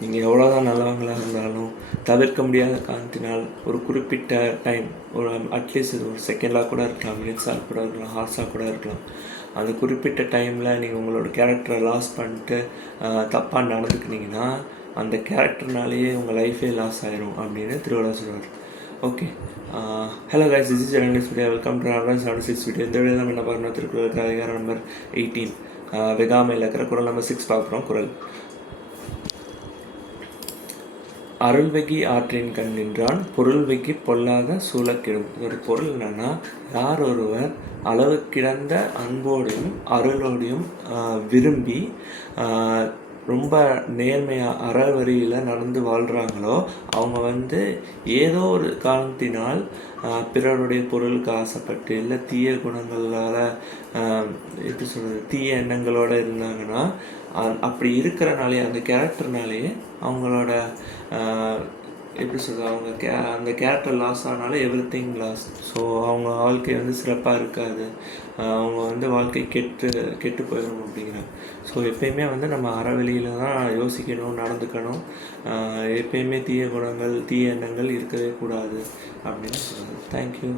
நீங்கள் எவ்வளோ தான் நல்லவங்களாக இருந்தாலும் தவிர்க்க முடியாத காரணத்தினால் ஒரு குறிப்பிட்ட டைம், ஒரு அட்லீஸ்ட் ஒரு செகண்டாக கூட இருக்கலாம், மினிட்ஸாக கூட இருக்கலாம், ஹார்ஸாக கூட இருக்கலாம், அந்த குறிப்பிட்ட டைமில் நீங்கள் உங்களோட கேரக்டரை லாஸ் பண்ணிட்டு தப்பாக நடந்துக்கினீங்கன்னா அந்த கேரக்டர்னாலேயே உங்கள் லைஃபே லாஸ் ஆயிரும் அப்படின்னு திருவள்ளுவர் சொல்வார். Okay, hello guys, this is journalist video. Welcome to 76 video. இந்த வீடியோ நம்ம என்ன பார்க்கணும், திருக்குறளுக்கு அதிகாரம் நம்பர் 18 வெகாமையில் இருக்கிற குறள் நம்பர் 6 பார்க்குறோம். குறள்: அருள்வெகி ஆற்றின் கண் நின்றான், பொருள்வெகி பொல்லாத சூழக்கிடும். இதோட பொருள் என்னன்னா, யார் ஒருவர் அளவு கிடந்த அன்போடையும் அருளோடையும் விரும்பி ரொம்ப நேர்மையாக அறவழியில் நடந்து வாழ்கிறாங்களோ அவங்க ஏதோ ஒரு காரணத்தினால் பிறருடைய பொருளுக்கு ஆசைப்பட்டு இல்லை தீய குணங்களால் எப்படி சொல்கிறது, தீய எண்ணங்களோடு இருந்தாங்கன்னா அப்படி இருக்கிறனாலே அந்த கேரக்டர்னாலேயே அவங்களோட எப்படி சொல்கிறது, அவங்க அந்த கேரக்டர் லாஸ் ஆனாலும் எவ்ரிதிங் லாஸ். ஸோ அவங்க வாழ்க்கை சிறப்பாக இருக்காது, அவங்க வாழ்க்கை கெட்டு போயிடும் அப்படிங்கிறாங்க. ஸோ எப்பயுமே நம்ம அறவழியில் தான் யோசிக்கணும், நடந்துக்கணும். எப்பயுமே தீய குணங்கள், தீய எண்ணங்கள் இருக்கவே கூடாது அப்படின்னு சொல்கிறாங்க. தேங்க்யூ.